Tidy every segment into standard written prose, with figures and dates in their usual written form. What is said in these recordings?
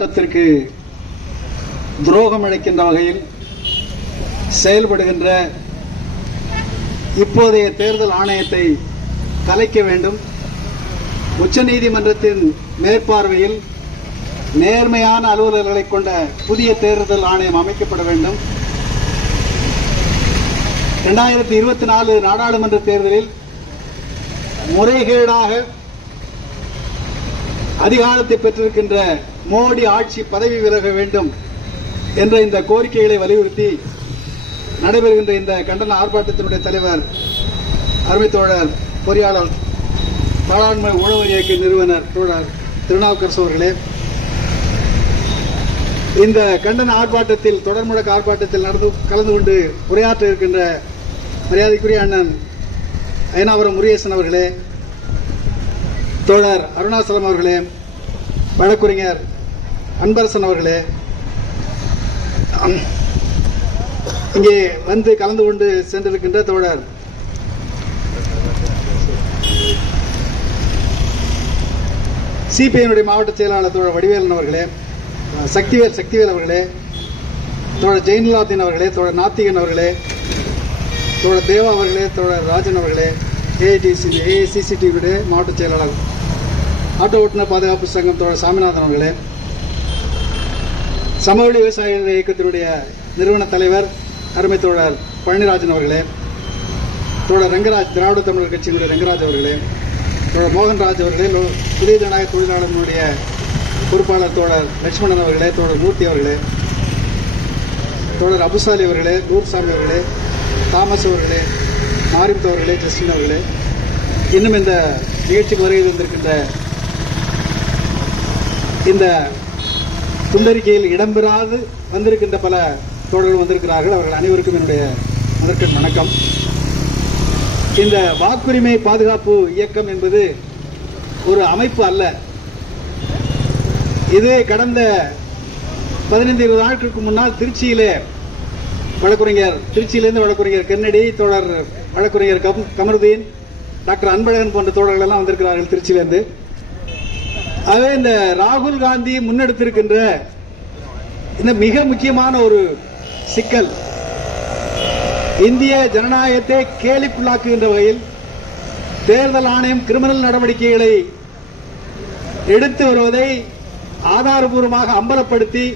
சட்டத்திற்கு துரோகம் இழைக்கின்ற வகையில் செயல்படுகின்ற இப்போதைய தேர்தல் ஆணையத்தை கலைக்க வேண்டும். உச்சநீதிமன்றத்தின் மேற்பார்வையில் நேர்மையான அலுவலர்களை கொண்ட புதிய தேர்தல் ஆணையம் அமைக்கப்பட வேண்டும். 2024 நாடாளுமன்ற தேர்தலில் முறைகேடாக அதிகாரத்தை பெற்றிருக்கின்ற மோடி ஆட்சி பதவி விலக வேண்டும் என்ற இந்த கோரிக்கைகளை வலியுறுத்தி நடைபெறுகின்ற இந்த கண்டன ஆர்ப்பாட்டத்தினுடைய தலைவர் அருமை தோழர் பொறியாளர் பாராளுமன்ற உழவர் இயக்க நிறுவனர் தோழர் திருநாவுக்கரசு அவர்களே, இந்த கண்டன ஆர்ப்பாட்டத்தில் தொடர் முழக்க ஆர்ப்பாட்டத்தில் கலந்து கொண்டு உரையாற்ற இருக்கின்ற மரியாதைக்குரிய அண்ணன் ஐனாவரம் முருகேசன் அவர்களே, தோழர் அருணாசலம் அவர்களே, வழக்குரைஞர் அன்பரசன் அவர்களே, இங்கே வந்து கலந்து கொண்டு சென்றிருக்கின்ற தோழர் சிபிஐ மாவட்ட செயலாளர் தோழர் வடிவேலன் அவர்களே, சக்திவேல் அவர்களே, தோழர் ஜெயினுலாதீன் அவர்களே, தோழர் நாத்திகன் அவர்களே, தோழர் தேவா அவர்களே, தோழர் ராஜன் அவர்களே, ஏஐசிசிடியுடைய மாவட்ட செயலாளர் ஆட்டோ ஓட்டுநர் பாதுகாப்பு சங்கம் தோழர் சாமிநாதன் அவர்களே, சமவெளி விவசாயிகள் இயக்கத்தினுடைய நிறுவன தலைவர் அருமை தோழர் பழனிராஜன் அவர்களே, தோழர் ரங்கராஜ் திராவிட தமிழர் கட்சியினுடைய ரங்கராஜ் அவர்களே, தோழர் மோகன்ராஜ் அவர்களே, புதிய ஜனநாயக தொழிலாளர்களுடைய பொறுப்பாளர் தோழர் லட்சுமணன் அவர்களே, தோழர் மூர்த்தி அவர்களே, தோழர் அபுசாலி அவர்களே, நூர்சாமி அவர்களே, தாமஸ் அவர்களே, மாரிமுத்து அவர்களே, ஜஸ்டின் அவர்களே, இன்னும் இந்த நிகழ்ச்சிக்கு வருகை தந்திருக்கின்ற இந்த துண்டறிக்கையில் இடம்பெறாது வந்திருக்கின்ற பல தோழர்கள் வந்திருக்கிறார்கள். அவர்கள் அனைவருக்கும் என்னுடைய முதற்கண் வணக்கம். இந்த வாக்குரிமை பாதுகாப்பு இயக்கம் என்பது ஒரு அமைப்பு அல்ல. இது கடந்த 15-20 நாட்களுக்கு முன்னால் திருச்சியிலிருந்து வழக்குரைஞர் கென்னடி, தோழர் வழக்குரைஞர் கமருதீன், டாக்டர் அன்பழகன் போன்ற தோழர்கள் எல்லாம் வந்திருக்கிறார்கள் திருச்சியிலிருந்து. ஆகவே இந்த ராகுல் காந்தி முன்னெடுத்திருக்கின்ற இந்த மிக முக்கியமான ஒரு சிக்கல், இந்திய ஜனநாயகத்தை கேலிக்குள்ளாக்குகின்ற வகையில் தேர்தல் ஆணையம் கிரிமினல் நடவடிக்கைகளை எடுத்து வருவதை ஆதாரபூர்வமாக அம்பலப்படுத்தி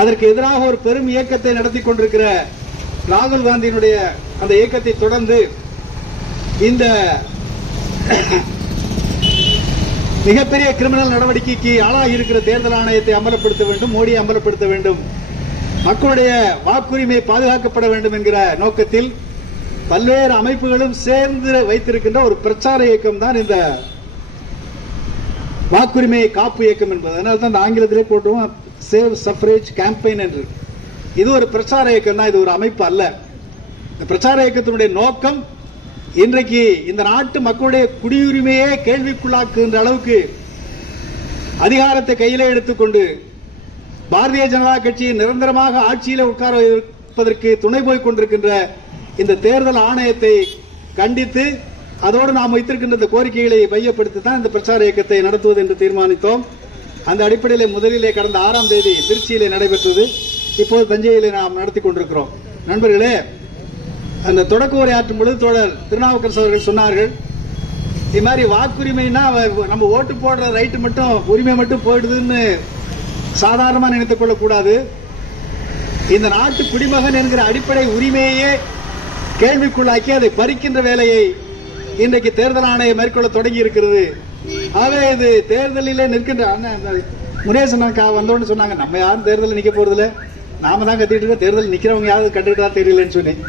அதற்கு எதிராக ஒரு பெரும் இயக்கத்தை நடத்தி கொண்டிருக்கிற ராகுல் காந்தியினுடைய அந்த இயக்கத்தை தொடர்ந்து இந்த மிகப்பெரிய கிரிமினல் நடவடிக்கைக்கு ஆளாகி இருக்கிற தேர்தல் ஆணையத்தை அமலப்படுத்த வேண்டும், மோடியை அமலப்படுத்த வேண்டும், மக்களுடைய வாக்குரிமை பாதுகாக்கப்பட வேண்டும் என்கிற நோக்கத்தில் பல்வேறு அமைப்புகளும் சேர்ந்து வைத்திருக்கின்ற ஒரு பிரச்சார இயக்கம் தான் இந்த வாக்குரிமை காப்பு இயக்கம் என்பது. அதனால தான் இந்த ஆங்கிலத்திலே போட்டுவோம் சேவ் சஃப்ரேஜ் கேம்பெயின் என்று. இது ஒரு பிரச்சார இயக்கம் தான், இது ஒரு அமைப்பு அல்ல. இந்த பிரச்சார இயக்கத்தினுடைய நோக்கம் இன்றைக்கு இந்த நாட்டு மக்களுடைய குடியுரிமையே கேள்விக்குள்ளாக்குகின்ற அளவுக்கு அதிகாரத்தை கையிலே எடுத்துக்கொண்டு பாரதிய ஜனதா கட்சியை நிரந்தரமாக ஆட்சியில் உட்கார வைப்பதற்கு துணை போய் கொண்டிருக்கின்ற இந்த தேர்தல் ஆணையத்தை கண்டித்து அதோடு நாம் வைத்திருக்கின்ற இந்த கோரிக்கைகளை மையப்படுத்தி தான் இந்த பிரச்சார இயக்கத்தை நடத்துவது என்று தீர்மானித்தோம். அந்த அடிப்படையில் முதலிலே கடந்த 6ஆம் தேதி திருச்சியிலே நடைபெற்றது. இப்போது தஞ்சையிலே நாம் நடத்தி கொண்டிருக்கிறோம். நண்பர்களே, அந்த தொடக்க உரையாற்றும் பொழுது தோழர் திருநாவுக்கரசு அவர்கள் சொன்னார்கள், இது மாதிரி வாக்குரிமைனா நம்ம ஓட்டு போடுற ரைட்டு மட்டும் உரிமை மட்டும் போயிடுதுன்னு சாதாரணமாக நினைத்துக் கொள்ளக்கூடாது. இந்த நாட்டு குடிமகன் என்கிற அடிப்படை உரிமையே கேள்விக்குள்ளாக்கி அதை பறிக்கின்ற வேலையை இன்றைக்கு தேர்தல் ஆணையம் மேற்கொள்ள தொடங்கி இருக்கிறது. ஆகவே இது தேர்தலிலே நிற்கின்ற முருகேசன் வந்தோன்னு சொன்னாங்க, நம்ம யாரும் தேர்தலில் நிக்க போறதில்ல, நாம தான் கத்திட்டு இருக்க, தேர்தல் நிக்கிறவங்க யாரும் கண்டுகிட்டா தெரியலன்னு சொன்னேன்.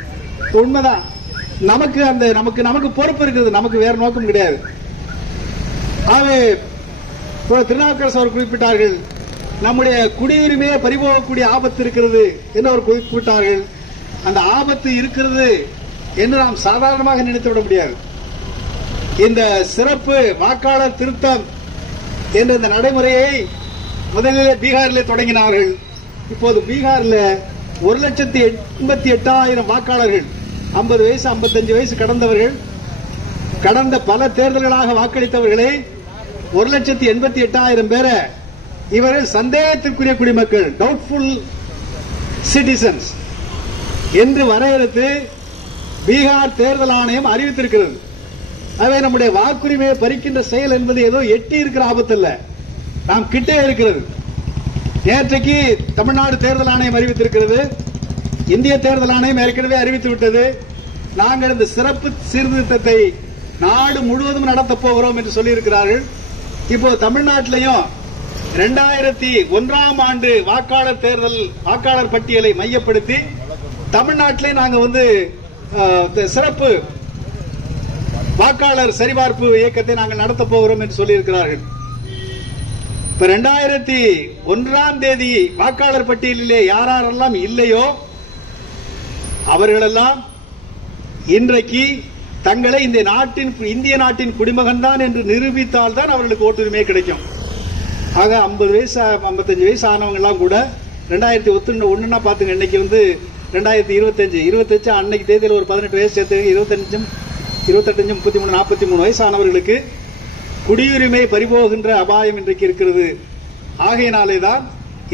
உண்மைதான். நமக்கு பொறுப்பு இருக்குது, நமக்கு வேற நோக்கம் கிடையாது. ஆகவே திருநாவுக்கரசு அவர் குறிப்பிட்டார்கள், நம்முடைய குடியுரிமையை பறிபோகக்கூடிய ஆபத்து இருக்கிறது என்று அவர் குறிப்பிட்டார்கள். அந்த ஆபத்து இருக்கிறது என்று நாம் சாதாரணமாக நினைத்துவிட முடியாது. இந்த சிறப்பு வாக்காளர் திருத்தம் என்ற இந்த நடைமுறையை முதலிலே பீகாரிலே தொடங்கினார்கள். இப்போது பீகாரில் 1,88,000 வாக்காளர்கள், 50 வயசு 55 வயசு கடந்தவர்கள், கடந்த பல தேர்தல்களாக வாக்களித்தவர்களை 1,88,000 பேரை இவர்கள் சந்தேகத்திற்குரிய குடிமக்கள், டவுட்ஃபுல் சிட்டிசன்ஸ் என்று வரையறுத்து பீகார் தேர்தல் ஆணையம் அறிவித்திருக்கிறது. அவை நம்முடைய வாக்குரிமையை பறிக்கின்ற செயல் என்பது ஏதோ எட்டி இருக்கிற ஆபத்து அல்ல, நாம் கிட்டே இருக்கிறது. நேற்றைக்கு தமிழ்நாடு தேர்தல் ஆணையம் அறிவித்திருக்கிறது, இந்திய தேர்தல் ஆணையம் ஏற்கனவே அறிவித்து விட்டது. நாங்கள் இந்த சிறப்பு சீர்திருத்தத்தை நாடு முழுவதும் நடத்தப் போகிறோம் என்று சொல்லியிருக்கிறார்கள். இப்போ தமிழ்நாட்டிலையும் 2001ஆம் ஆண்டு வாக்காளர் தேர்தல் வாக்காளர் பட்டியலை மையப்படுத்தி தமிழ்நாட்டிலே நாங்கள் சிறப்பு வாக்காளர் சரிபார்ப்பு இயக்கத்தை நாங்கள் நடத்தப் போகிறோம் என்று சொல்லியிருக்கிறார்கள். இப்ப 2001ஆம் தேதி வாக்காளர் பட்டியலிலே யாரெல்லாம் இல்லையோ அவர்களெல்லாம் இன்றைக்கு தங்களை இந்த இந்திய நாட்டின் குடிமகன் தான் என்று நிரூபித்தால் தான் அவர்களுக்கு ஓட்டுரிமை கிடைக்கும். ஆக 50 வயசு 55 வயசு ஆனவங்க எல்லாம் கூட 2001 பாத்துங்க, இன்னைக்கு 2025 அன்னைக்கு தேதியில் ஒரு 18 வயசு சேர்த்து 25, 33, 43 வயசு ஆனவர்களுக்கு குடியுரிமை பறிபோகின்ற அபாயம் இன்றைக்கு இருக்கிறது. ஆகையினாலேதான்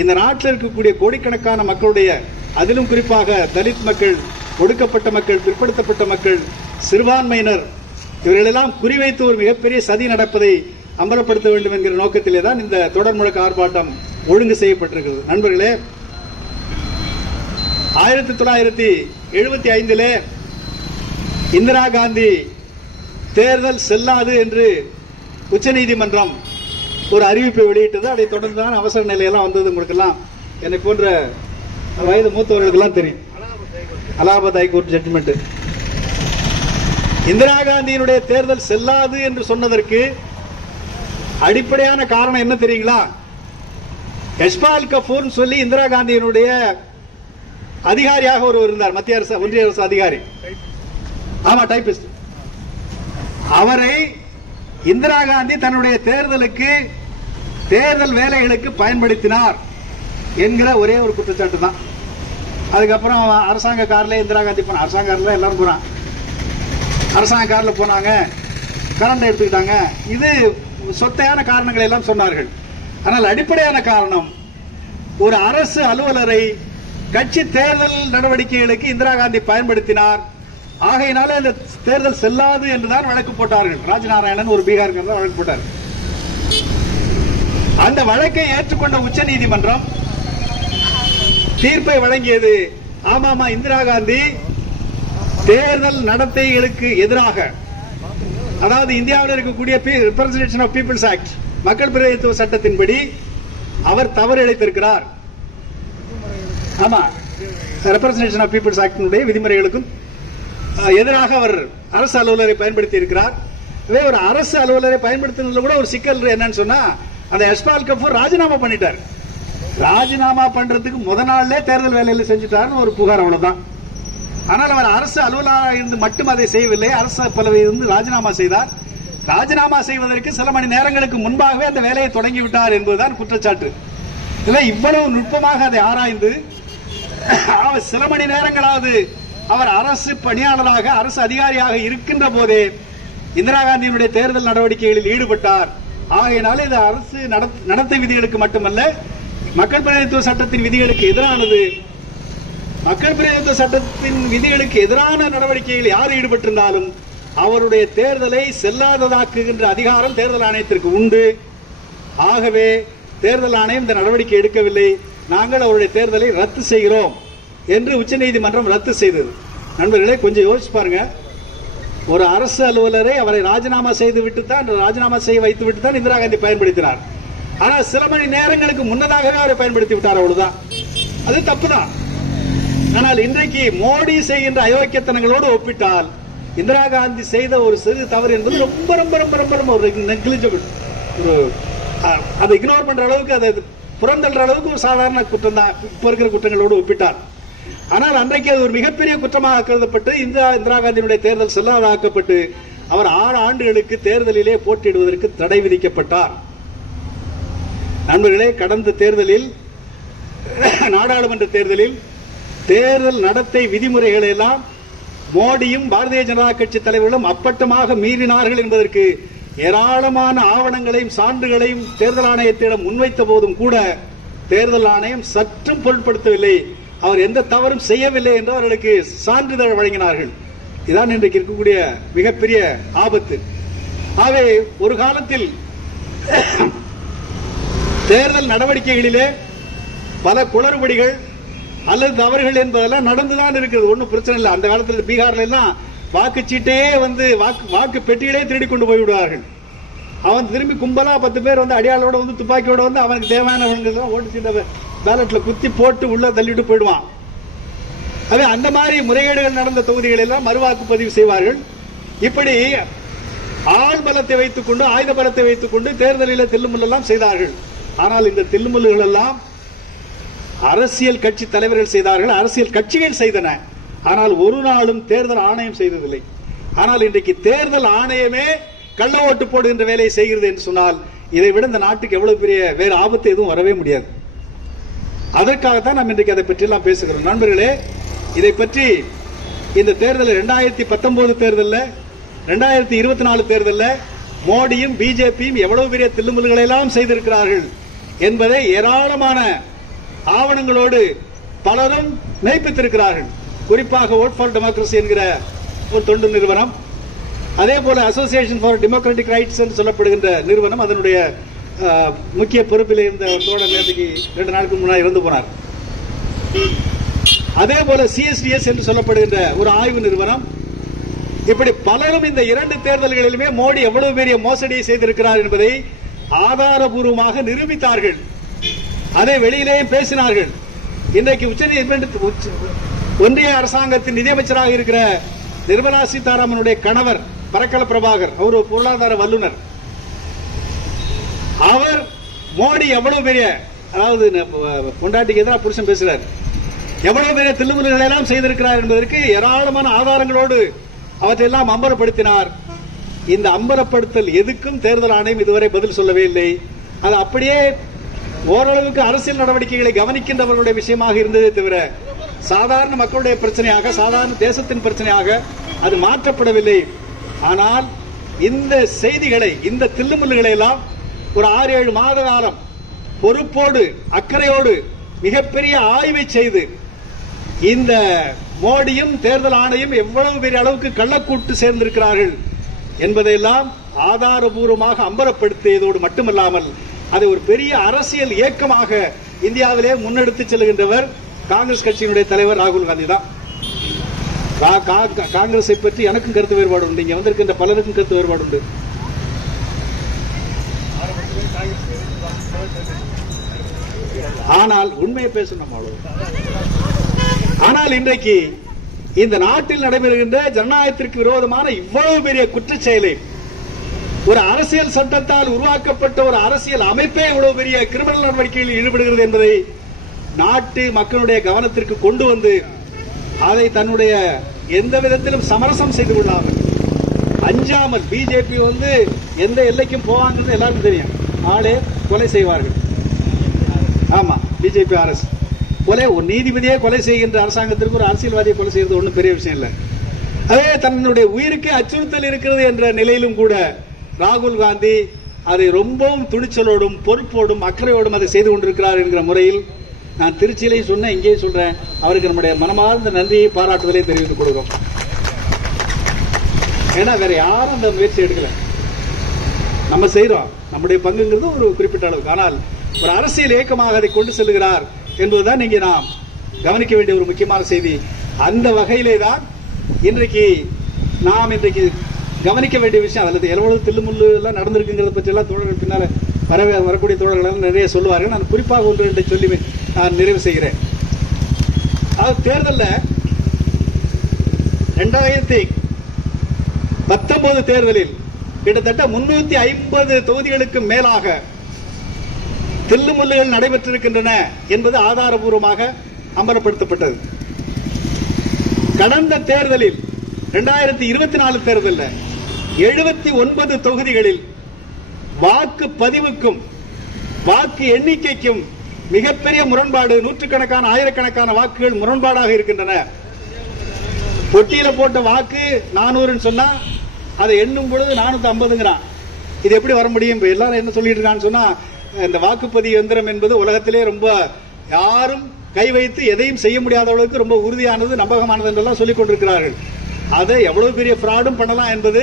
இந்த நாட்டில் இருக்கக்கூடிய கோடிக்கணக்கான மக்களுடைய, அதிலும் குறிப்பாக தலித் மக்கள், ஒடுக்கப்பட்ட மக்கள், பிற்படுத்தப்பட்ட மக்கள், சிறுபான்மையினர், இவர்களெல்லாம் குறிவைத்து ஒரு மிகப்பெரிய சதி நடப்பதை அம்பலப்படுத்த வேண்டும் என்கிற நோக்கத்திலே தான் இந்த தொடர் முழக்க ஆர்ப்பாட்டம் ஒழுங்கு செய்யப்பட்டிருக்கிறது. நண்பர்களே, 1975 இந்திரா காந்தி தேர்தல் செல்லாது என்று உச்சநீதிமன்றம் ஒரு அறிவிப்பை வெளியிட்டது. அதை தொடர்ந்து தான் அவசர நிலையெல்லாம் வந்தது. உங்களுக்கெல்லாம் என்னை போன்ற வயது மூத்தவர்களுக்கெல்லாம் தெரியும். Allahabad high court judgement. இந்திரா காந்தியினுடைய தேர்தல் செல்லாது என்று சொன்னதற்கு அடிப்படையான காரணம் என்ன தெரியுங்களா? யஷ்பால் கபூர் சொல்லி இந்திரா காந்தியினுடைய அதிகாரியாக ஒருவர் இருந்தார், மத்திய அரசு, ஒன்றிய அரசு அதிகாரி. ஆமா, டைபிஸ்ட். அவரை இந்திரா காந்தி தன்னுடைய தேர்தல் வேலைகளுக்கு பயன்படுத்தினார் என்கிற ஒரே ஒரு குற்றச்சாட்டு தான். அதுக்கப்புறம் அரசாங்க கார்ல இந்திரா காந்தி போன, அரசாங்க கார்ல எல்லாரும் போறான், அரசாங்க கார்ல போனாங்க, கரண்ட் எடுத்துக்கிட்டாங்க. இது சொத்தையான காரணங்களை எல்லாம் சொன்னார்கள். ஆனால் அடிப்படையான காரணம், ஒரு அரசு அலுவலரை கட்சி தேர்தல் நடவடிக்கைகளுக்கு இந்திரா காந்தி பயன்படுத்தினார். ஆகையினால இந்த தேர்தல் செல்லாது என்றுதான் வழக்கு போட்டார்கள். ராஜநாராயணன் ஒரு பீகாருக்கு வழக்கு போட்டார். அந்த வழக்கை ஏற்றுக்கொண்ட உச்சநீதிமன்றம் தீர்ப்பை வழங்கியது. ஆமாமா, இந்திரா காந்தி தேர்தல் நடத்தைகளுக்கு எதிராக, அதாவது இந்தியாவில் இருக்கக்கூடிய ரெப்ரசன்டேஷன் ஆஃப் பீப்புள்ஸ் ஆக்ட், மக்கள் பிரதிநிதித்துவ சட்டத்தின்படி அவர் தவறு இழைத்திருக்கிறார். ஆமா, ரெப்ரசன்டேஷன் ஆஃப் பீப்புள்ஸ் ஆக்டினுடைய விதிமுறைகளுக்கும் எதிராக அவர் அரசு அலுவலரை பயன்படுத்தி இருக்கிறார். ஒரு அரசு அலுவலரை பயன்படுத்தினதுல கூட ஒரு சிக்கல் என்னன்னு சொன்னா, அந்த யஷ்பால் கபூர் ராஜினாமா பண்ணிட்டார். ராஜினாமா பண்றதுக்கு முத நாள்ல தேர்தல் வேலையில செஞ்சுட்டாருன்னு ஒரு புகார், அவ்வளவுதான். ஆனால் அவர் அரசு அலுவலராக இருந்து மட்டும் அதை செய்யவில்லை, அரசு பதவியில் இருந்து ராஜினாமா செய்தார். ராஜினாமா செய்வதற்கு சில மணி நேரங்களுக்கு முன்பாகவே அந்த வேலையை தொடங்கிவிட்டார் என்பதுதான் குற்றச்சாட்டு. இவ்வளவு நுட்பமாக அதை ஆராய்ந்து சில மணி நேரங்களாவது அவர் அரசு பணியாளராக, அரசு அதிகாரியாக இருக்கின்ற போதே இந்திரா காந்தியினுடைய தேர்தல் நடவடிக்கைகளில் ஈடுபட்டார். ஆகையினால இது அரசு நடத்தை விதிகளுக்கு மட்டுமல்ல, மக்கள் பிரதிநிதித்துவ சட்டத்தின் விதிகளுக்கு எதிரானது. மக்கள் பிரதிநிதித்துவ சட்டத்தின் விதிகளுக்கு எதிரான நடவடிக்கைகளில் யார் ஈடுபட்டிருந்தாலும் அவருடைய தேர்தலை செல்லாததாக்குகின்ற அதிகாரம் தேர்தல் ஆணையத்திற்கு உண்டு. ஆகவே தேர்தல் ஆணையம் இந்த நடவடிக்கை எடுக்கவில்லை, நாங்கள் அவருடைய தேர்தலை ரத்து செய்கிறோம் என்று உச்சநீதிமன்றம் ரத்து செய்தது. நண்பர்களே, கொஞ்சம் யோசிச்சு பாருங்க. ஒரு அரசு அலுவலரை அவரை ராஜினாமா செய்து ராஜினாமா செய்ய வைத்து விட்டு தான் இந்திரா காந்தி பயன்படுத்தினார். ஆனால் சில மணி நேரங்களுக்கு முன்னதாகவே அவரை பயன்படுத்தி விட்டார், அவ்வளவுதான். அது தப்புதான். ஆனால் இன்றைக்கு மோடி செய்கின்ற அயோக்கியத்தனங்களோடு ஒப்பிட்டால் இந்திரா காந்தி செய்த ஒரு சிறு தவறு என்பது ரொம்ப ரொம்ப ரொம்ப ரொம்ப ஒரு நெக்லிஜிபிள், அதை இக்னோர் பண்ற அளவுக்கு, அதை புறந்தள்ளுற அளவுக்கு ஒரு சாதாரண குற்றம் தான் இப்ப இருக்கிற குற்றங்களோடு ஒப்பிட்டார். ஆனால் அன்றைக்கு அது ஒரு மிகப்பெரிய குற்றமாக கருதப்பட்டு இந்திரா காந்தியினுடைய தேர்தல் செல்லாதாக்கப்பட்டு அவர் 6 ஆண்டுகளுக்கு தேர்தலிலே போட்டியிடுவதற்கு தடை விதிக்கப்பட்டார். நண்பர்களே, கடந்த தேர்தலில், நாடாளுமன்ற தேர்தலில் தேர்தல் நடத்தை விதிமுறைகளை எல்லாம் மோடியும் பாரதிய ஜனதா கட்சி தலைவர்களும் அப்பட்டமாக மீறினார்கள் என்பதற்கு ஏராளமான ஆவணங்களையும் சான்றுகளையும் தேர்தல் ஆணையத்திடம் முன்வைத்த போதும் கூட தேர்தல் ஆணையம் சற்றும் பொருட்படுத்தவில்லை. அவர் எந்த தவறும் செய்யவில்லை என்று அவர்களுக்கு சான்றிதழ் வழங்கினார்கள். இதான் இன்றைக்கு இருக்கக்கூடிய மிகப்பெரிய ஆபத்து. ஆகவே ஒரு காலத்தில் தேர்தல் நடவடிக்கைகளிலே பல குளறுபடிகள் அல்லது தவறுகள் என்பதெல்லாம் நடந்துதான் இருக்கிறது. ஒன்றும் பிரச்சனை இல்லை. அந்த காலத்தில் பீகார்ல எல்லாம் வாக்குச்சீட்டே வாக்கு பெட்டிகளே திருடி கொண்டு போய் விடுவார்கள். அவன் திரும்பி கும்பலா 10 பேர் அடியாளோட துப்பாக்கியோட அவனுக்கு தேவையான ஓட்டு சீட்டை பேலட்ல குத்தி போட்டு உள்ள தள்ளிட்டு போயிடுவான். அதே அந்த மாதிரி முறைகேடுகள் நடந்த தொகுதிகள் எல்லாம் மறுவாக்குப்பதிவு செய்வார்கள். இப்படி ஆள் பலத்தை வைத்துக் கொண்டு ஆயுத பலத்தை வைத்துக் கொண்டு தேர்தலில் தில்லுமுல் எல்லாம் செய்தார்கள். ஆனால் இந்த தில்லுமுல்லுகள் எல்லாம் அரசியல் கட்சி தலைவர்கள் செய்தார்கள், அரசியல் கட்சிகள் செய்தன. ஆனால் ஒரு நாளும் தேர்தல் ஆணையம் செய்ததில்லை. ஆனால் இன்றைக்கு தேர்தல் ஆணையமே கள்ள ஓட்டு போடுகின்ற வேலையை செய்கிறது என்று சொன்னால் இதை விட இந்த நாட்டுக்கு எவ்வளவு பெரிய வேறு ஆபத்து எதுவும் வரவே முடியாது. அதற்காகத்தான் நாம் இன்றைக்கு அதை பற்றி எல்லாம் பேசுகிறோம். நண்பர்களே, இதை பற்றி இந்த தேர்தல் 2019 தேர்தலில் 2024 தேர்தலில் மோடியும் பிஜேபியும் எவ்வளவு பெரிய தில்லுமுல்களை எல்லாம் செய்திருக்கிறார்கள் என்பதை ஏராளமான ஆவணங்களோடு பலரும் மெய்ப்பித்திருக்கிறார்கள். குறிப்பாக ஓட் ஃபார் டெமோக்ரசி என்கிற ஒரு தொண்டு நிறுவனம், அதே போல அசோசியேஷன் ஃபார் டெமோக்ராட்டிக் ரைட்ஸ் என்று சொல்லப்படுகின்ற நிறுவனம், அதனுடைய முக்கிய பொறுப்பில் இருந்த ஒரு தோழர் நேற்றுக்கு 2 நாளுக்கு முன்னாடி இறந்து போனார். அதே போல CSDS என்று சொல்லப்படுகின்ற ஒரு ஆய்வு நிறுவனம், இப்படி பலரும் இந்த 2 தேர்தல்களிலுமே மோடி எவ்வளவு பெரிய மோசடியை செய்திருக்கிறார் என்பதை ஆதாரபூர்வமாக நிரூபித்தார்கள். அதை வெளியிலேயும் பேசினார்கள். இன்றைக்கு ஒன்றிய அரசாங்கத்தின் நிதியமைச்சராக இருக்கிற நிர்மலா சீதாராமனுடைய கணவர் பரக்கல பிரபாகர், அவர் ஒரு பொருளாதார வல்லுநர். அவர் மோடி எவ்வளவு பெரிய, அதாவது பொண்டாட்டிக்கு எதிராக புருஷன் பேசுறார், எவ்வளவு பெரிய தில்லுமுல்களை எல்லாம் செய்திருக்கிறார் என்பதற்கு ஏராளமான ஆதாரங்களோடு அவற்றையெல்லாம் அம்பலப்படுத்தினார். இந்த அம்பலப்படுத்தல் எதுக்கும் தேர்தல் ஆணையம் இதுவரை பதில் சொல்லவே இல்லை. அது அப்படியே ஓரளவுக்கு அரசியல் நடவடிக்கைகளை கவனிக்கின்றவர்களுடைய விஷயமாக இருந்ததே தவிர சாதாரண மக்களுடைய பிரச்சனையாக, சாதாரண தேசத்தின் பிரச்சனையாக அது மாற்றப்படவில்லை. ஆனால் இந்த செய்திகளை, இந்த தில்லுமுல்லுகளை எல்லாம் ஒரு 6-7 மாத காலம் பொறுப்போடு அக்கறையோடு மிகப்பெரிய ஆய்வை செய்து இந்த மோடியும் தேர்தல் ஆணையம் எவ்வளவு பெரிய அளவுக்கு கள்ளக்கூட்டு சேர்ந்திருக்கிறார்கள் என்பதையெல்லாம் ஆதாரபூர்வமாக அம்பலப்படுத்தியதோடு மட்டுமல்லாமல் அதை ஒரு பெரிய அரசியல் இயக்கமாக இந்தியாவிலே முன்னெடுத்து செல்கின்றவர் காங்கிரஸ் கட்சியினுடைய தலைவர் ராகுல் காந்தி தான். காங்கிரஸை பற்றி எனக்கும் கருத்து வேறுபாடு உண்டு, இங்க வந்திருக்கின்ற பலருக்கும் கருத்து வேறுபாடு உண்டு. ஆனால் உண்மையை பேசணும் அவ்வளவு. ஆனால் இன்றைக்கு இந்த நாட்டில் நடைபெறுகின்ற ஜனநாயகத்திற்கு விரோதமான இவ்வளவு பெரிய குற்றச் செயலை, ஒரு அரசியல் சட்டத்தால் உருவாக்கப்பட்ட ஒரு அரசியல் அமைப்பே இவ்வளவு பெரிய கிரிமினல் நடவடிக்கைகளில் ஈடுபடுகிறது என்பதை நாட்டு மக்களுடைய கவனத்திற்கு கொண்டு வந்து அதை தன்னுடைய எந்த விதத்திலும் சமரசம் செய்து கொள்ளாமல், அஞ்சாமல், பிஜேபி எந்த எல்லைக்கும் போவாங்கிறது எல்லாருக்கும் தெரியும். ஆளே கொலை செய்வார்கள். ஆமா, பிஜேபி அரசு கொலை, ஒரு நீதிபதியே கொலை செய்கின்ற அரசாங்கத்திற்கு ஒரு அரசியல்வாதியை கொலை செய்யறது ஒன்றும் பெரிய விஷயம் இல்லை. அதே தன்னுடைய உயிருக்கு அச்சுறுத்தல் இருக்கிறது என்ற நிலையிலும் கூட ராகுல் காந்தி அதை ரொம்பவும் துணிச்சலோடும் பொறுப்போடும் அக்கறையோடும் அதை செய்து கொண்டிருக்கிறார் என்கிற முறையில் நான் திருச்சியிலையும் சொன்னேன், இங்கேயும் சொல்றேன், அவருக்கு நம்முடைய மனமார்ந்த நன்றியை பாராட்டுதலை தெரிவித்துக் கொடுக்கிறோம். ஏன்னா வேற யாரும் அந்த முயற்சி எடுக்கல, நம்ம செய்யறோம். நம்முடைய பங்குங்கிறது ஒரு குறிப்பிட்ட அளவுக்கு. ஆனால் ஒரு அரசியல் இயக்கமாக அதை கொண்டு செல்கிறார் என்பதுதான் இங்கே நாம் கவனிக்க வேண்டிய ஒரு முக்கியமான செய்தி. அந்த வகையிலே தான் இன்றைக்கு நாம் கவனிக்க வேண்டிய விஷயம். அதில் எவ்வளவு தில்லுமுல்லு எல்லாம் நடந்திருக்குங்கிறத பற்றி எல்லாம் தோழர்கள் பின்னால வரக்கூடிய தோழர்கள் நிறைய சொல்லுவார்கள். நான் குறிப்பாக 1-2 சொல்லி நான் நிறைவு செய்கிறேன். தேர்தலில் 2019 தேர்தலில் கிட்டத்தட்ட 350 தொகுதிகளுக்கு மேலாக தில்லுமுல்லுகள் நடைபெற்றிருக்கின்றன என்பது ஆதாரபூர்வமாக அம்பலப்படுத்தப்பட்டது. கடந்த தேர்தலில் 2024 தேர்தலில் 79 தொகுதிகளில் வாக்கு பதிவுக்கும் வாக்கு எண்ணிக்கைக்கும் மிகப்பெரிய முரண்பாடு, நூற்றுக்கணக்கான ஆயிரக்கணக்கான வாக்குகள் முரண்பாடாக இருக்கின்றன. பொட்டியில போட்ட வாக்கு 400 சொன்னா அதை எண்ணும் பொழுது 450. இது எப்படி வர முடியும்? எல்லாரும் என்ன சொல்லிட்டு இருக்கான்னு சொன்னா, இந்த வாக்குப்பதிவு எந்திரம் என்பது உலகத்திலே ரொம்ப யாரும் கை வைத்து எதையும் செய்ய முடியாத அளவுக்கு ரொம்ப உறுதியானது, நம்பகமானது என்றெல்லாம் சொல்லிக் கொண்டிருக்கிறார்கள். அதை எவ்வளவு பெரிய ஃப்ராடும் பண்ணலாம் என்பது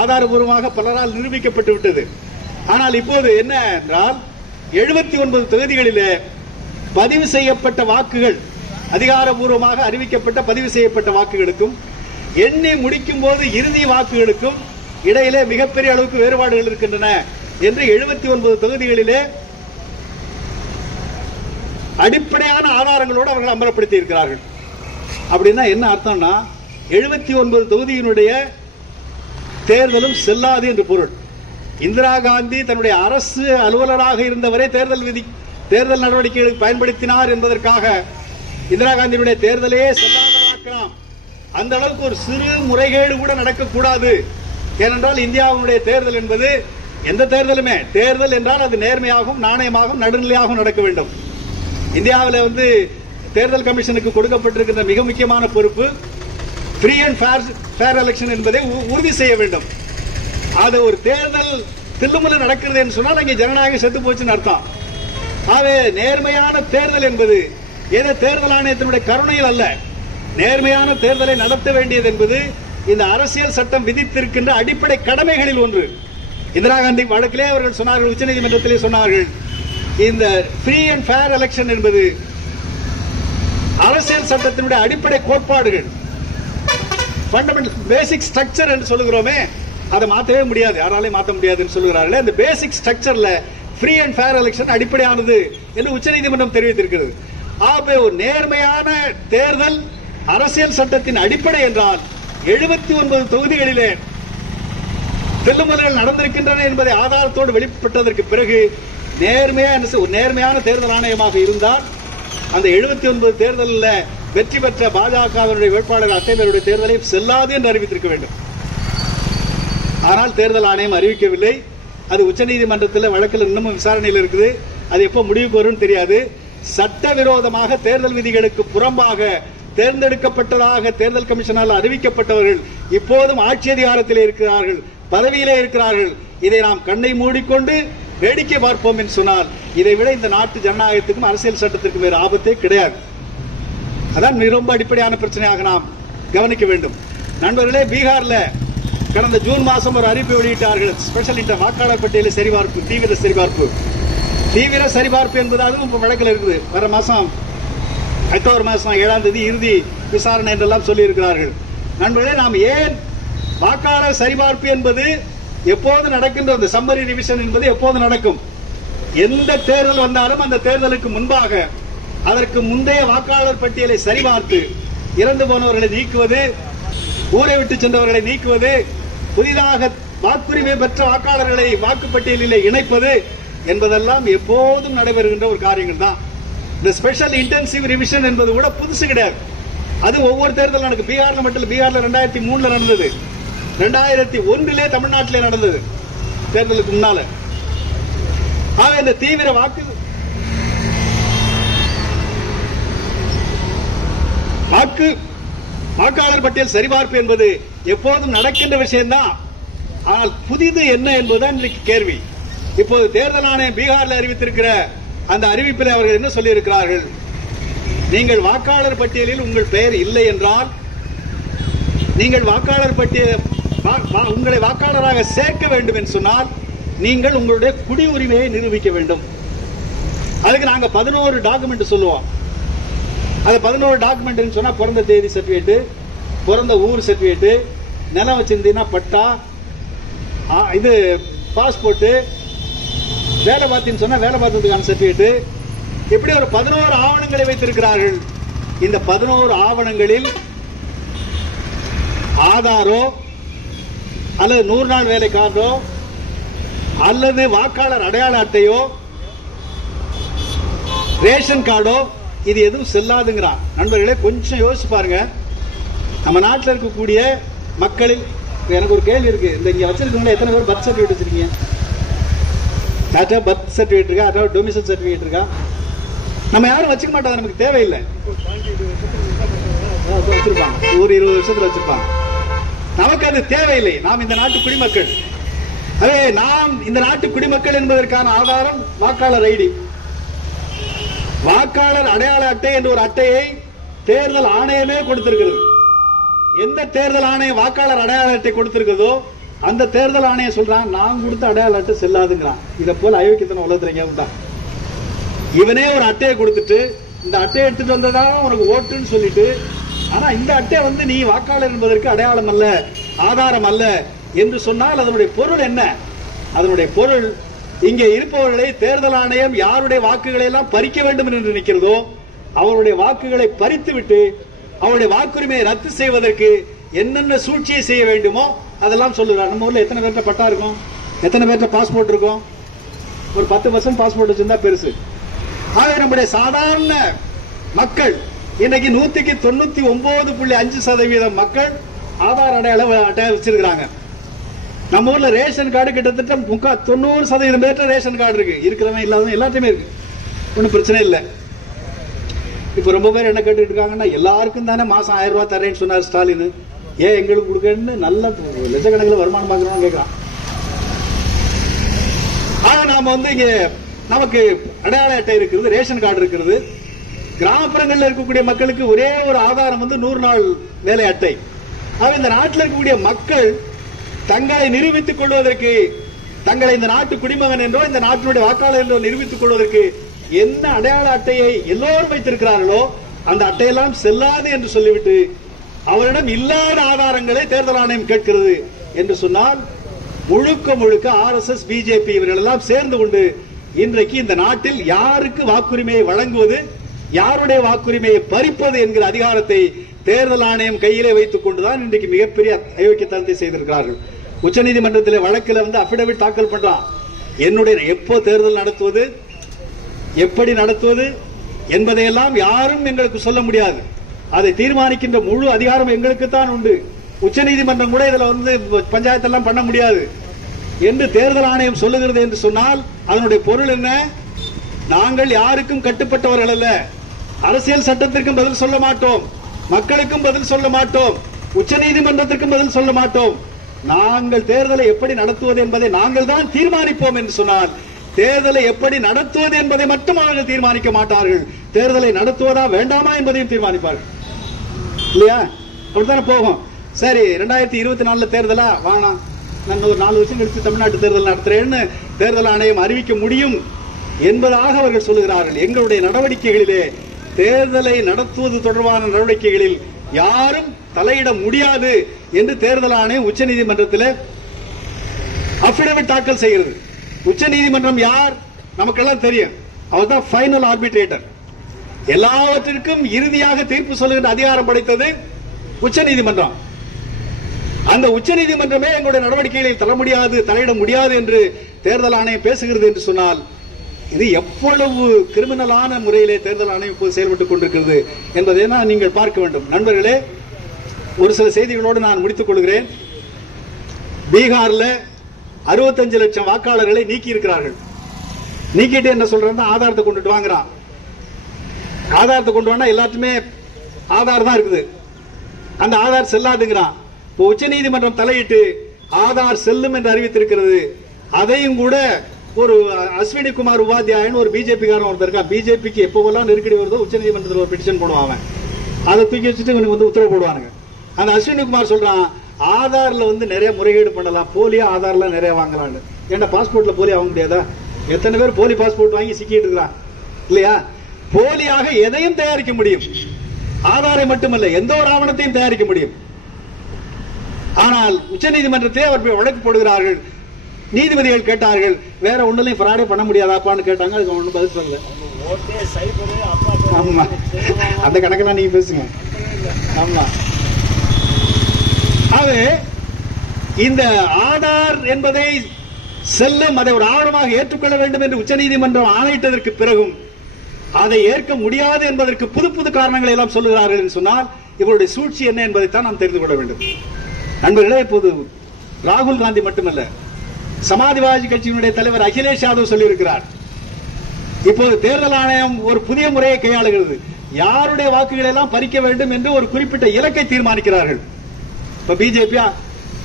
ஆதாரபூர்வமாக பலரால் நிரூபிக்கப்பட்டு விட்டது. ஆனால் இப்போது என்ன என்றால், 79 தொகுதிகளிலே பதிவு செய்யப்பட்ட வாக்குகள், அதிகாரபூர்வமாக அறிவிக்கப்பட்ட பதிவு செய்யப்பட்ட வாக்குகளுக்கும் எண்ணி முடிக்கும் போது இறுதி வாக்குகளுக்கும் இடையிலே மிகப்பெரிய அளவுக்கு வேறுபாடுகள் இருக்கின்றன என்று 79 தொகுதிகளிலே அடிப்படையான ஆதாரங்களோடு அவர்கள் அம்பலப்படுத்தி இருக்கிறார்கள். அப்படின்னா என்ன அர்த்தம்னா, 79 தொகுதியினுடைய தேர்தலும் செல்லாது என்று பொருள். இந்திரா காந்தி தன்னுடைய அரசு அலுவலராக இருந்தவரை தேர்தல் நடவடிக்கைகளுக்கு பயன்படுத்தினார் என்பதற்காக இந்திரா காந்தியுடைய தேர்தலையே செல்லாததாக்கலாம். அந்த அளவுக்கு ஒரு சிறு முறைகேடு கூட நடக்கக்கூடாது. ஏனென்றால் இந்தியாவுடைய தேர்தல் என்பது, எந்த தேர்தலுமே தேர்தல் என்றால் அது நேர்மையாகவும் நாணயமாகவும் நடுநிலையாகவும் நடக்க வேண்டும். இந்தியாவில் தேர்தல் கமிஷனுக்கு கொடுக்கப்பட்டிருக்கின்ற மிக முக்கியமான பொறுப்பு ஃப்ரீ அண்ட் ஃபேர் எலெக்ஷன் என்பதை உறுதி செய்ய வேண்டும். அது ஒரு தேர்தல் தில்லுமுல்லு நடக்கிறது என்று சொன்னால் அங்கே ஜனநாயகம் செத்து போச்சுன்னு அர்த்தம். ஆகவே நேர்மையான தேர்தல் என்பது ஏதோ தேர்தல் ஆணையத்தினுடைய கருணையில் அல்ல. நேர்மையான தேர்தலை நடத்த வேண்டியது என்பது இந்த அரசியல் சட்டம் விதித்திருக்கின்ற அடிப்படை கடமைகளில் ஒன்று. இந்திரா காந்தி வழக்கிலே அவர்கள் சொன்னார்கள், உச்சநீதிமன்றத்திலே சொன்னார்கள், இந்த ஃப்ரீ அண்ட் ஃபேர் எலெக்ஷன் என்பது அரசியல் சட்டத்தினுடைய அடிப்படை கோட்பாடுகள், ஃபண்டமெண்டல் பேசிக் ஸ்ட்ரக்சர் என்று சொல்லுகிறோமே, அதை மாற்றவே முடியாது, யாராலையும் மாற்ற முடியாதுன்னு சொல்லுகிறார்கள். அந்த பேசிக் ஸ்ட்ரக்சர்ல ஃப்ரீ அண்ட் ஃபேர் எலெக்ஷன் அடிப்படையானது என்று உச்சநீதிமன்றம் தெரிவித்திருக்கிறது. ஆகவே ஒரு நேர்மையான தேர்தல் அரசியல் சட்டத்தின் அடிப்படை என்றால் 79 தொகுதிகளிலே தெல்லுமுல்கள் நடந்திருக்கின்றன என்பதை ஆதாரத்தோடு வெளிப்பட்டதற்கு பிறகு நேர்மையான தேர்தல் ஆணையமாக இருந்தால் அந்த 79 தேர்தலில் வெற்றி பெற்ற பாஜகவினுடைய வேட்பாளர் அத்தனை தேர்தலையும் செல்லாது என்று அறிவித்திருக்க வேண்டும். ஆனால் தேர்தல் ஆணையம் அறிவிக்கவில்லை. அது உச்சநீதிமன்றத்தில் வழக்கில் இன்னமும் விசாரணையில் இருக்குது. அது எப்போ முடிவுக்கு வரும் தெரியாது. சட்டவிரோதமாக தேர்தல் விதிகளுக்கு புறம்பாக தேர்ந்தெடுக்கப்பட்டதாக தேர்தல் கமிஷனால் அறிவிக்கப்பட்டவர்கள் இப்போதும் ஆட்சி அதிகாரத்தில் இருக்கிறார்கள், பதவியிலே இருக்கிறார்கள். இதை நாம் கண்ணை மூடிக்கொண்டு வேடிக்கை பார்ப்போம் என்று சொன்னால் இதை விட இந்த நாட்டு ஜனநாயகத்துக்கும் அரசியல் சட்டத்திற்கும் வேறு ஆபத்தே கிடையாது. அதான் ரொம்ப அடிப்படையான பிரச்சனையாக நாம் கவனிக்க வேண்டும். நண்பர்களே, பீகார்ல கடந்த ஜூன் மாதம் ஒரு அறிவிப்பை வெளியிட்டார்கள். ஸ்பெஷல் வாக்காளர் பட்டியலை சரிபார்ப்பு, தீவிர சரிபார்ப்பு. தீவிர சரிபார்ப்பு என்பது அதுவும் இப்ப வழக்கில் இருக்குது. வர மாசம் அக்டோபர் மாதம் 7ஆம் தேதி இறுதி விசாரணை என்றெல்லாம் சொல்லி இருக்கிறார்கள். நண்பர்களே, நாம் ஏன் வாக்காளர் சரிபார்ப்பு என்பது எப்போது நடக்கின்ற அந்த சம்மரி ரிவிஷன் என்பது எப்போது நடக்கும்? எந்த தேர்தல் வந்தாலும் அந்த தேர்தலுக்கு முன்பாக அதற்கு முந்தைய வாக்காளர் பட்டியலை சரிபார்த்து இறந்து போனவர்களை நீக்குவது, ஊரை விட்டு சென்றவர்களை நீக்குவது, புதிதாக வாக்குரிமை பெற்ற வாக்காளர்களை வாக்குப்பட்டியலில் இணைப்பது என்பதெல்லாம் எப்போதும் நடைபெறுகின்ற ஒரு காரியங்கள் தான். இந்த ஸ்பெஷல் இன்டென்சிவ் ரிவிஷன் என்பது கூட புதுசு கிடையாது. அது ஒவ்வொரு தேர்தல் நடக்கும். பீகார்ல மட்டும், பீகார்ல 2003 நடந்தது, 2001 தமிழ்நாட்டிலே நடந்தது தேர்தலுக்கு முன்னால. ஆக இந்த தீவிர வாக்காளர் பட்டியல் சரிபார்ப்பு என்பது எப்போதும் நடக்கின்ற விஷயம்தான். ஆனால் புதிது என்ன என்பதுதான் இன்றைக்கு கேள்வி. இப்போது தேர்தல் ஆணையம் பீகாரில் அறிவித்திருக்கிற அந்த அறிவிப்பில் அவர்கள் என்ன சொல்லி இருக்கிறார்கள்? நீங்கள் வாக்காளர் பட்டியலில் உங்கள் பெயர் இல்லை என்றால் நீங்கள் வாக்காளர் பட்டியல் உங்களை வாக்காளராக சேர்க்க வேண்டும் என்று சொன்னால் நீங்கள் உங்களுடைய குடியுரிமையை நிரூபிக்க வேண்டும். அதுக்கு நாங்க 11 டாக்குமெண்ட் சொல்லுவோம். அது 11 டாக்குமெண்ட் சொன்னா பிறந்த தேதி சர்டிபிகேட், பிறந்த ஊர் சர்டிபிகேட், நிலம் வச்சிருந்தீங்கன்னா பட்டா, இது பாஸ்போர்ட், வேலை பார்த்தீங்கன்னு சொன்னா வேலை பார்த்ததுக்கான சர்டிபிகேட், இப்படி ஒரு 11 ஆவணங்களை வைத்திருக்கிறார்கள். இந்த 11 ஆவணங்களில் ஆதாரோ அல்லது 100 நாள் வேலை கார்டோ அல்லது வாக்காளர் அடையாள அட்டையோ ரேஷன் கார்டோ இது எதுவும் செல்லாதுங்கிறான். நண்பர்களே, கொஞ்சம் யோசிச்சு பாருங்க. நம்ம நாட்டில் இருக்கக்கூடிய மக்களில் எனக்கு ஒரு கேள்வி இருக்கு. இந்த இங்க வச்சிருக்கீங்க எத்தனை பேர் பர்த் சர்டிபிகேட் வச்சிருக்கீங்க? யார்ட்டா பர்த் சர்டிபிகேட் இருக்கா? யார்ட்டா டொமிசைல் சர்டிபிகேட் இருக்கா? நம்ம யாரும் வச்சுக்க மாட்டோம், நமக்கு தேவையில்லை. வச்சிருப்பாங்க, ஒரு 20 வருஷத்துல வச்சிருப்பாங்க. நமக்கு அது தேவையில்லை. நாம் இந்த நாட்டு குடிமக்கள். அதே நாம் இந்த நாட்டு குடிமக்கள் என்பதற்கான ஆதாரம் வாக்காளர் ஐடி. வாக்காளர் அடையாள அட்டை என்ற ஒரு அட்டையை தேர்தல் ஆணையமே கொடுத்திருக்கிறது. எந்த தேர்தல் ஆணையம் வாக்காளர் அடையாள அட்டை கொடுத்திருக்கிறதோ அந்த தேர்தல் ஆணையம் சொல்றான், நான் கொடுத்த அடையாள அட்டை செல்லாதுங்கிறான். இதை போல அயோக்கியத்தனம் உலகத்துல எங்க உண்டா? இவனே ஒரு அட்டையை கொடுத்துட்டு இந்த அட்டையை எடுத்துட்டு வந்ததாக உனக்கு ஓட்டுன்னு சொல்லிட்டு, ஆனா இந்த அட்டை வந்து நீ வாக்காளர் என்பதற்கு அடையாளம் அல்ல, ஆதாரம் அல்ல என்று சொன்னால் அதனுடைய பொருள் என்ன? அதனுடைய பொருள் இங்கே இருப்பவர்களை தேர்தல் ஆணையம் யாருடைய வாக்குகளை எல்லாம் பறிக்க வேண்டும் என்று நினைக்கிறதோ அவருடைய வாக்குகளை பறித்துவிட்டு அவருடைய வாக்குரிமையை ரத்து செய்வதற்கு என்னென்ன சூழ்ச்சியை செய்ய வேண்டுமோ அதெல்லாம் சொல்லுறாங்க. நம்ம ஊர்ல எத்தனை பேர்ட்ட பட்டா இருக்கும், எத்தனை பேர்ட்ட பாஸ்போர்ட் இருக்கும்? ஒரு 10% பாஸ்போர்ட் வச்சிருந்தா பெருசு. ஆக நம்முடைய சாதாரண மக்கள் இன்னைக்கு 99.5% மக்கள் ஆதார் அடையாள அட்டை வச்சிருக்காங்க. நம்ம ஊர்ல ரேஷன் கார்டு கிட்டத்தட்ட 90% பேர்ட்ட ரேஷன் கார்டு இருக்கு. இருக்கிறவங்க இல்லாதவங்க எல்லாத்தையுமே இருக்கு, ஒன்றும் பிரச்சனை இல்லை. இப்ப ரொம்ப பேர் என்ன கேட்டுட்டு இருக்காங்கன்னா, எல்லாருக்கும் தானே மாசம் 1000 ரூபாய் தரேன்னு சொன்னார் ஸ்டாலின், ஏன் எங்களுக்கு கொடுக்கன்னு நல்ல லட்சக்கணக்கில் வருமானம் பார்க்கிறோம் கேட்கலாம். ஆனா நாம வந்து இங்க நமக்கு அடையாள அட்டை இருக்கிறது, ரேஷன் கார்டு இருக்கிறது. கிராமப்புறங்களில் இருக்கக்கூடிய மக்களுக்கு ஒரே ஒரு ஆதாரம் வந்து 100 நாள் வேலை அட்டை. ஆக இந்த நாட்டில் இருக்கக்கூடிய மக்கள் தங்களை நிரூபித்துக் கொள்வதற்கு, தங்களை இந்த நாட்டு குடிமகன் என்றோ இந்த நாட்டினுடைய வாக்காளர் என்றோ நிரூபித்துக் கொள்வதற்கு என்ன அடையாள அட்டையை எல்லோரும் வைத்திருக்கிறார்களோ அந்த அட்டையெல்லாம் செல்லாது என்று சொல்லிவிட்டு அவரிடம் இல்லாத ஆதாரங்களை தேர்தல் ஆணையம் கேட்கிறது என்று சொன்னால் முழுக்க முழுக்க RSS, BJP இவர்கள் எல்லாம் சேர்ந்து கொண்டு இன்றைக்கு இந்த நாட்டில் யாருக்கு வாக்குரிமையை வழங்குவது, யாருடைய வாக்குரிமையை பறிப்பது என்கிற அதிகாரத்தை தேர்தல் ஆணையம் கையிலே வைத்துக் கொண்டுதான் இன்றைக்கு மிகப்பெரிய அயோக்கியத்தனத்தை செய்திருக்கிறார்கள். உச்சநீதிமன்றத்தில் வழக்கில் வந்து அபிடவிட் தாக்கல் பண்றான், என்னுடைய எப்போ தேர்தல் நடத்துவது, எப்படி நடத்துவது என்பதையெல்லாம் யாரும் எங்களுக்கு சொல்ல முடியாது, அதை தீர்மானிக்கின்ற முழு அதிகாரம் எங்களுக்கு தான் உண்டு, உச்சநீதிமன்றம் கூட இதுல வந்து பஞ்சாயத்தெல்லாம் பண்ண முடியாது என்று தேர்தல் ஆணையம் சொல்லுகிறது என்று சொன்னால் அதனுடைய பொருள் என்ன? நாங்கள் யாருக்கும் கட்டுப்பட்டவர்கள் அல்ல, அரசியல் சட்டத்திற்கும் பதில் சொல்ல மாட்டோம், மக்களுக்கும் பதில் சொல்ல மாட்டோம், உச்சநீதிமன்றத்திற்கும் பதில் சொல்ல மாட்டோம், நாங்கள் தேர்தலை எப்படி நடத்துவது என்பதை நாங்கள் தான் தீர்மானிப்போம் என்று சொன்னால் தேர்தலை எப்படி நடத்துவது என்பதை மட்டும் அவர்கள் தீர்மானிக்க மாட்டார்கள், தேர்தலை நடத்துவதா வேண்டாமா என்பதையும் தீர்மானிப்பார்கள். இல்லையா? அப்படித்தானே போகும். சரி, 2024 தேர்தலா வாணாம், நான் ஒரு 4 வருஷம் கழித்து தமிழ்நாட்டு தேர்தல் நடத்துறேன்னு தேர்தல் ஆணையம் அறிவிக்க முடியும் என்பதாக அவர்கள் சொல்லுகிறார்கள். எங்களுடைய நடவடிக்கைகளிலே தேர்தலை நடத்துவது தொடர்பான நடவடிக்கைகளில் யாரும் தலையிட முடியாது என்று தேர்தல் ஆணையம் உச்சநீதிமன்றத்தில் அபிடவிட் தாக்கல் செய்கிறது. உச்சநீதிமன்றம் யார்? நமக்கெல்லாம் தெரியும், அவர் தான் ஃபைனல் ஆர்பிட்ரேட்டர். எல்லாவற்றிற்கும் இறுதியாக தீர்ப்பு சொல்லுகின்ற அதிகாரம் படைத்தது உச்சநீதிமன்றம். அந்த உச்சநீதிமன்றமே எங்களுடைய நடவடிக்கைகளில் தலையிட முடியாது என்று தேர்தல் ஆணையம் பேசுகிறது என்று சொன்னால் இது எவ்வளவு கிரிமினலான முறையிலே தேர்தல் ஆணையம் இப்போது செயல்பட்டுக் கொண்டிருக்கிறது என்பதை நீங்கள் பார்க்க வேண்டும். நண்பர்களே, ஒரு சில செய்திகளோடு நான் முடித்துக் கொள்கிறேன். பீகார்ல 65 லட்சம் வாக்காளர்களை நீக்கி இருக்கிறார்கள். நீக்கிட்டு என்ன சொல்றாங்க? ஆதாரத்தை கொண்டுட்டு வாங்குறான். ஆதாரத்தை கொண்டு வந்தா எல்லாத்துமே ஆதார் தான் இருக்குது, அந்த ஆதார் செல்லாதுங்கிறான். உச்சநீதிமன்றம் தலையிட்டு ஆதார் செல்லும் என்று அறிவித்திருக்கிறது. அதையும் கூட ஒரு அஸ்வினி குமார் உபாத்யாயன் ஒரு பிஜேபி காரன் ஒருத்தர் இருக்கா, பிஜேபிக்கு எப்போவெல்லாம் நெருக்கடி வருதோ உச்சநீதிமன்றத்தில் ஒரு பெட்டிஷன் போடுவாங்க, அதை தூக்கி வச்சுட்டு இவனுக்கு வந்து உத்தரவு போடுவானுங்க. அந்த அஸ்வினி குமார் சொல்றான், ஆதார்ல வந்து நிறைய முறைகேடு பண்ணலாம், போலியா ஆதார்ல நிறைய வாங்கலாம்னு. ஏன்னா பாஸ்போர்ட்ல போலி வாங்க முடியாதா? எத்தனை பேர் போலி பாஸ்போர்ட் வாங்கி சிக்கிட்டு இருக்கிறான் இல்லையா? போலியாக எதையும் தயாரிக்க முடியும், ஆதாரை மட்டுமல்ல எந்த ஒரு ஆவணத்தையும் தயாரிக்க முடியும். ஆனால் உச்சநீதிமன்றத்தை அவர் வழக்கு போடுகிறார்கள். நீதிபதிகள் கேட்டார்கள், வேற ஒண்ணுலையும் ஃப்ராடே பண்ண முடியாதாப்பான்னு கேட்டாங்க. அதுக்கு ஒன்றும் பதில் சொல்லல. ஆமா, அந்த கணக்கெல்லாம் நீங்க பேசுங்க. ஆமா, அது இந்த ஆதார் என்பதை செல்லும், அதை ஒரு ஆவணமாக ஏற்றுக்கொள்ள வேண்டும் என்று உச்சநீதிமன்றம் ஆணையிட்டதற்கு பிறகும் அதை ஏற்க முடியாது என்பதற்கு புது புது காரணங்களை எல்லாம் சொல்லுகிறார்கள் என்று சொன்னால் இவருடைய சூழ்ச்சி என்ன என்பதைத்தான் நாம் தெரிந்து கொள்ள வேண்டும். நண்பர்களே, இப்போது ராகுல் காந்தி மட்டுமல்ல, சமாஜ்வாதி கட்சியினுடைய தலைவர் அகிலேஷ் யாதவ் சொல்லியிருக்கிறார், இப்போது தேர்தல் ஆணையம் ஒரு புதிய முறையை கையாளுகிறது, யாருடைய வாக்குகளை எல்லாம் பறிக்க வேண்டும் என்று ஒரு குறிப்பிட்ட இலக்கை தீர்மானிக்கிறார்கள். இப்ப பிஜேபி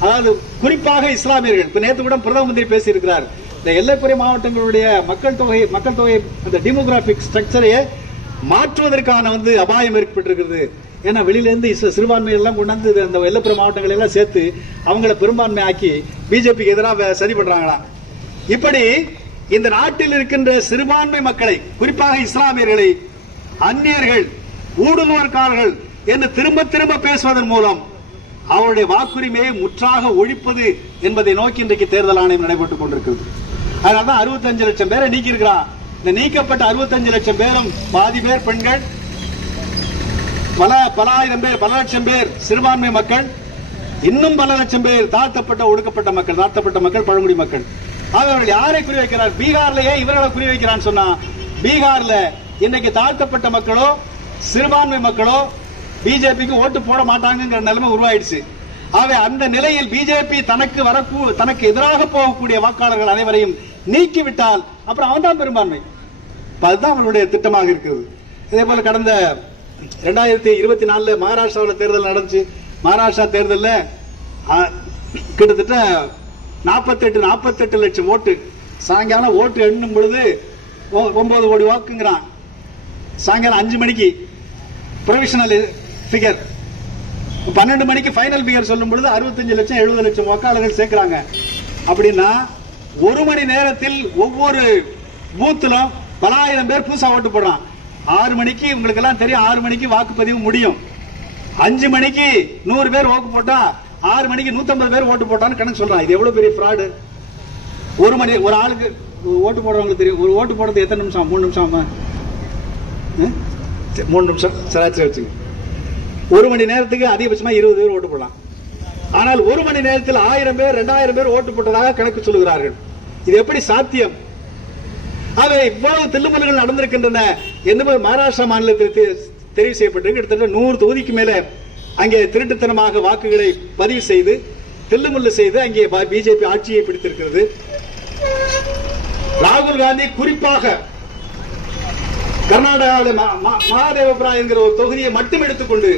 அதாவது குறிப்பாக இஸ்லாமியர்கள். இப்ப நேற்று கூட பிரதம மந்திரி பேசியிருக்கிறார், இந்த எல்லைப்புற மாவட்டங்களுடைய மக்கள் தொகை அந்த டெமோகிராபிக் ஸ்ட்ரக்சரையே மாற்றுவதற்கான அபாயம் ஏற்பட்டிருக்கிறது. ஏன்னா வெளியில இருந்து சிறுபான்மைகள் எல்லாம் கொண்டாந்து அந்த எல்லைப்புற மாவட்டங்கள் எல்லாம் சேர்த்து அவங்களை பெரும்பான்மை ஆக்கி பிஜேபிக்கு எதிராக சரி பண்றாங்களா. இப்படி இந்த நாட்டில் இருக்கின்ற சிறுபான்மை மக்களை, குறிப்பாக இஸ்லாமியர்களை அந்நியர்கள், ஊடுருவற்காரர்கள் என்று திரும்ப திரும்ப பேசுவதன் மூலம் அவருடைய வாக்குரிமையை முற்றாக ஒழிப்பது என்பதை நோக்கி இன்றைக்கு தேர்தல் ஆணையம் நடைபெற்றுக் கொண்டிருக்கிறது. அதனால்தான் 65 லட்சம் பேரை நீக்கி இருக்கிறார். இந்த நீக்கப்பட்ட 65 லட்சம் பேரும் பாதி பேர் பெண்கள், பல ஆயிரம் பேர், பல லட்சம் பேர் சிறுபான்மை மக்கள், இன்னும் பல லட்சம் பேர் தாழ்த்தப்பட்ட ஒடுக்கப்பட்ட மக்கள், தாழ்த்தப்பட்ட மக்கள், பழங்குடி மக்கள். அவர்கள் யாரை குறிவைக்கிறார்? பீகார்லயே இவர்களை குறிவைக்கிறான்னு சொன்னா, பீகார்ல இன்னைக்கு தாழ்த்தப்பட்ட மக்களோ சிறுபான்மை மக்களோ பிஜேபிக்கு ஓட்டு போட மாட்டாங்கிற நிலைமை உருவாயிடுச்சு. ஆகவே அந்த நிலையில் பிஜேபி தனக்கு எதிராக போகக்கூடிய வாக்காளர்கள் அனைவரையும் நீக்கிவிட்டால் அப்புறம் அவன்தான் பெரும்பான்மை. அதுதான் அவர்களுடைய திட்டமாக இருக்கிறது. இதே போல கடந்த 2024 மகாராஷ்டிராவில் தேர்தல் நடந்துச்சு. மகாராஷ்டிரா தேர்தலில் கிட்டத்தட்ட 48 லட்சம் ஓட்டு. சாயங்காலம் ஓட்டு எண்ணும் பொழுது 9 கோடி வாக்குங்கிறான். சாயங்காலம் 5 மணிக்கு ப்ரொவிஷனல் பிகர், 12 மணிக்கு ஃபைனல் பிகர் சொல்லும் பொழுது 65 லட்சம் 70 லட்சம் வாக்காளர்கள் சேர்க்கிறாங்க. அப்படின்னா ஒரு மணி நேரத்தில் ஒவ்வொரு பூத்திலும் பல ஆயிரம் பேர் புதுசா ஓட்டு போடுறான். 6 மணிக்கு உங்களுக்கு எல்லாம் தெரியும், 6 மணிக்கு வாக்குப்பதிவு முடியும். 5 மணிக்கு 100 பேர் ஓட்டு போட்டா 6 மணிக்கு 150 பேர் ஓட்டு போட்டான்னு கணக்கு சொல்றான். இது எவ்வளவு பெரிய ஃப்ராடு. ஒரு ஆளுக்கு ஓட்டு போடுறவங்களுக்கு தெரியும், ஒரு ஓட்டு போடுறது எத்தனை நிமிஷம்? 3 நிமிஷம். 3 நிமிஷம் சராசரி வச்சுங்க. ஒரு மணி நேரத்துக்கு அதிகபட்சமா 20 பேர் ஓட்டு போடலாம். ஆனால் ஒரு மணி நேரத்தில் 1000 பேர் 2000 பேர் ஓட்டு போட்டதாக கணக்கு சொல்லுகிறார்கள். இது எப்படி சாத்தியம்? ஆகவே இவ்வளவு தில்லுமுல்லுகள் நடந்திருக்கின்றன என்பது மகாராஷ்டிரா மாநிலத்தில் தெரிவு செய்யப்பட்டிருக்கு. கிட்டத்தட்ட 100 தொகுதிக்கு மேல அங்கே திருட்டுத்தனமாக வாக்குகளை பதிவு செய்து தில்லுமுல்லு செய்து அங்கே பிஜேபி ஆட்சியை பிடித்திருக்கிறது. ராகுல் காந்தி குறிப்பாக கர்நாடகாவில் மகாதேவபுரா என்கிற ஒரு தொகுதியை மட்டும் எடுத்துக்கொண்டு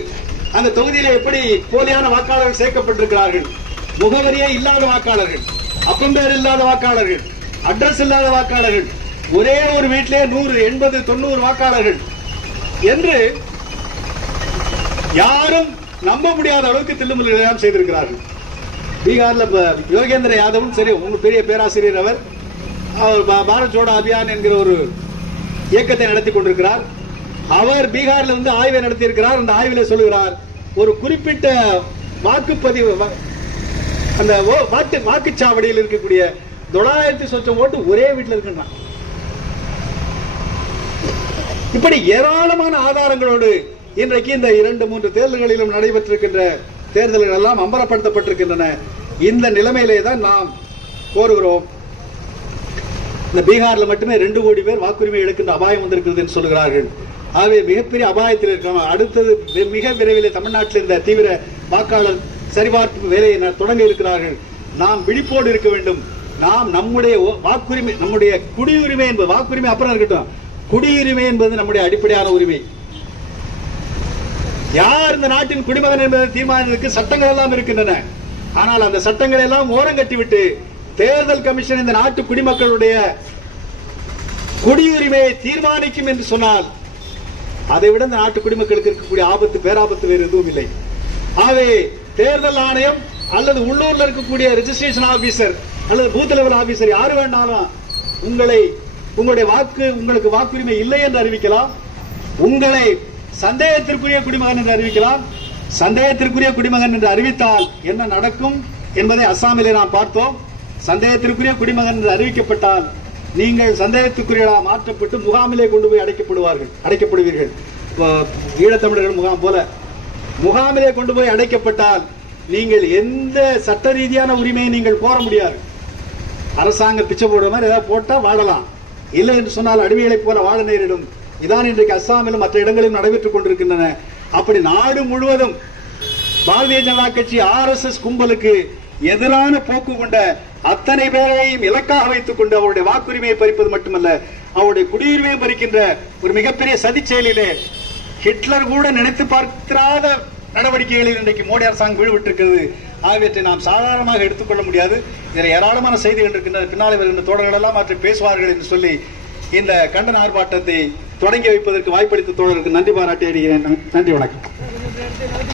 அந்த தொகுதியில் எப்படி போலியான வாக்காளர்கள் சேர்க்கப்பட்டிருக்கிறார்கள், முகவரியே இல்லாத வாக்காளர்கள், அப்பம்பேர் இல்லாத வாக்காளர்கள், அட்ரஸ் இல்லாத வாக்காளர்கள், ஒரே ஒரு வீட்டிலே 100, 80, 90 வாக்காளர்கள் என்று யாரும் நம்ப முடியாத அளவுக்கு தில்லுமுல்லுகள் செய்திருக்கிறார்கள். பீகார்ல யோகேந்திர யாதவும் சரி, உங்க பெரிய பேராசிரியர் அவர் பாரத் ஜோடோ அபியான் என்கிற ஒரு இயக்கத்தை நடத்தி கொண்டிருக்கிறார். அவர் பீகார்ல ஆய்வை நடத்தி இருக்கிறார். அந்த ஆய்வில் சொல்லுகிறார், ஒரு குறிப்பிட்ட வாக்குப்பதிவு அந்த வாக்குச்சாவடியில் இருக்கக்கூடிய 900 சொச்சம் ஓட்டு ஒரே வீட்டில் இருக்கின்றான். இப்படி ஏராளமான ஆதாரங்களோடு இன்றைக்கு இந்த 2-3 தேர்தல்களிலும் நடைபெற்றிருக்கின்ற தேர்தல்கள் எல்லாம் அம்பலப்படுத்தப்பட்டிருக்கின்றன. இந்த நிலைமையிலே தான் நாம் கோருகிறோம். இந்த பீகார்ல மட்டுமே 2 கோடி பேர் வாக்குரிமை எடுக்கின்ற அபாயம் வந்திருக்கிறது என்று சொல்கிறார்கள். ஆகவே மிகப்பெரிய அபாயத்தில் இருக்கிறோம். அடுத்தது மிக விரைவில் தமிழ்நாட்டில் இந்த தீவிர வாக்காளர் சரிபார்ப்பு வேலையை தொடங்க இருக்கிறார்கள். நாம் விழிப்போடு இருக்க வேண்டும். நாம் நம்முடைய வாக்குரிமை, நம்முடைய குடியுரிமை என்பது, வாக்குரிமை அப்புறம் இருக்கட்டும், குடியுரிமை என்பது நம்முடைய அடிப்படையான உரிமை. யார் இந்த நாட்டின் குடிமகன் என்பதை தீர்மானிப்பதற்கு சட்டங்கள் எல்லாம் இருக்கின்றன. ஆனால் அந்த சட்டங்களை எல்லாம் ஓரங்கட்டிவிட்டு தேர்தல் கமிஷன் இந்த நாட்டு குடிமக்களுடைய குடியுரிமையை தீர்மானிக்கும் என்று சொன்னால் அதை விட இந்த நாட்டு குடிமக்களுக்கு இருக்கக்கூடிய ஆபத்து, பேராபத்து வேறு எதுவும் இல்லை. ஆகவே தேர்தல் ஆணையம் அல்லது உள்ளூர்ல இருக்கக்கூடிய ரெஜிஸ்ட்ரேஷன் ஆபீசர் அல்லது பூத் லெவல் ஆபீசர் யாரு வேண்டாலும் உங்களுக்கு வாக்குரிமை இல்லை என்று அறிவிக்கலாம். உங்களை சந்தேகத்திற்குரிய குடிமகன் என்று அறிவிக்கலாம். சந்தேகத்திற்குரிய குடிமகன் என்று அறிவித்தால் என்ன நடக்கும் என்பதை அஸ்ஸாமிலே நாம் பார்த்தோம். சந்தேகத்திற்குரிய குடிமகன் என்று அறிவிக்கப்பட்டால் நீங்கள் சந்தேகத்துக்குரியவர்களாக மாற்றப்பட்டு முகாமிலே கொண்டு போய் அடைக்கப்படுவீர்கள். ஈழத்தமிழர்கள் முகாம் போல முகாமிலே கொண்டு போய் அடைக்கப்பட்டால் நீங்கள் எந்த சட்ட ரீதியான உரிமையை நீங்கள் கோர முடியாது. அரசாங்க பிச்சை போடுற மாதிரி ஏதாவது போட்டா வாழலாம், இல்லை என்று சொன்னால் அடிமைகளை போல வாழ நேரிடும். இதான் இன்றைக்கு அஸ்ஸாமிலும் மற்ற இடங்களிலும் நடைபெற்றுக் கொண்டிருக்கின்றன. அப்படி நாடு முழுவதும் பாரதிய ஜனதா கட்சி RSS கும்பலுக்கு எதிரான போக்கு கொண்ட அத்தனை பேரையும் இலக்காக வைத்துக் கொண்டு அவருடைய வாக்குரிமையை பறிப்பது மட்டுமல்ல, அவருடைய குடியுரிமையை பறிக்கின்ற ஒரு மிகப்பெரிய சதி செயலிலே ஹிட்லர் கூட நினைத்து பார்க்காத நடவடிக்கைகளில் இன்றைக்கு மோடி அரசாங்கம் ஈடுபட்டிருக்கிறது. ஆகியவற்றை நாம் சாதாரணமாக எடுத்துக்கொள்ள முடியாது. இதில் ஏராளமான செய்திகள் இருக்கின்றன. பின்னாலே வருகின்ற தோழர்கள் எல்லாம் அவற்றை பேசுவார்கள் என்று சொல்லி இந்த கண்டன ஆர்ப்பாட்டத்தை தொடங்கி வைப்பதற்கு வாய்ப்பளித்த தோழருக்கு நன்றி பாராட்டி அடைகிறேன். நன்றி, வணக்கம்.